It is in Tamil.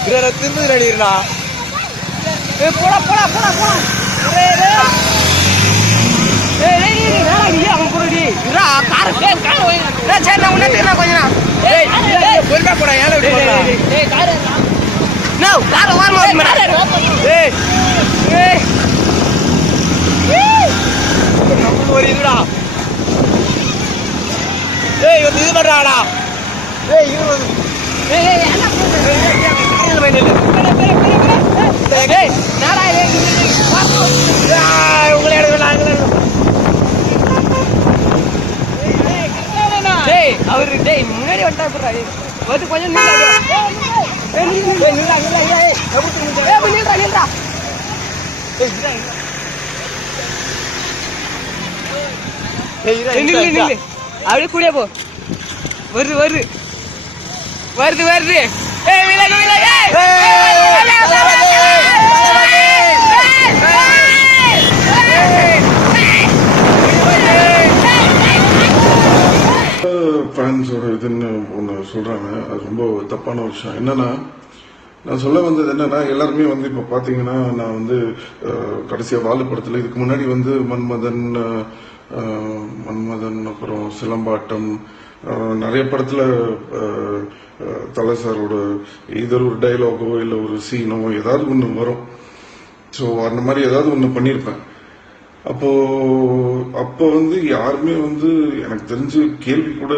தெரியலடா தின்னு ரெடிடா போடா போடா போடா போடா இது பண்றாடா அவரு முன்னாடி வந்தாரு கொஞ்சம் அப்படியே கூடிய போ வருது வருது வருது வருது ஃபேன்ஸோட இதுன்னு ஒன்று சொல்கிறாங்க. அது ரொம்ப தப்பான விஷயம். என்னென்னா, நான் சொல்ல வந்தது என்னென்னா, எல்லாருமே வந்து இப்போ பார்த்தீங்கன்னா, நான் வந்து கடைசியாக வாழுப்படத்தில் இதுக்கு முன்னாடி வந்து மன்மதன் அப்புறம் சிலம்பாட்டம் நிறைய படத்தில் தலை சாரோட இதர் ஒரு டைலாகோ இல்லை ஒரு சீனோ ஏதாவது ஒன்று வரும். ஸோ அந்த மாதிரி ஏதாவது ஒன்று பண்ணியிருப்பேன். அப்போ வந்து யாருமே வந்து எனக்கு தெரிஞ்சு கேள்வி கூட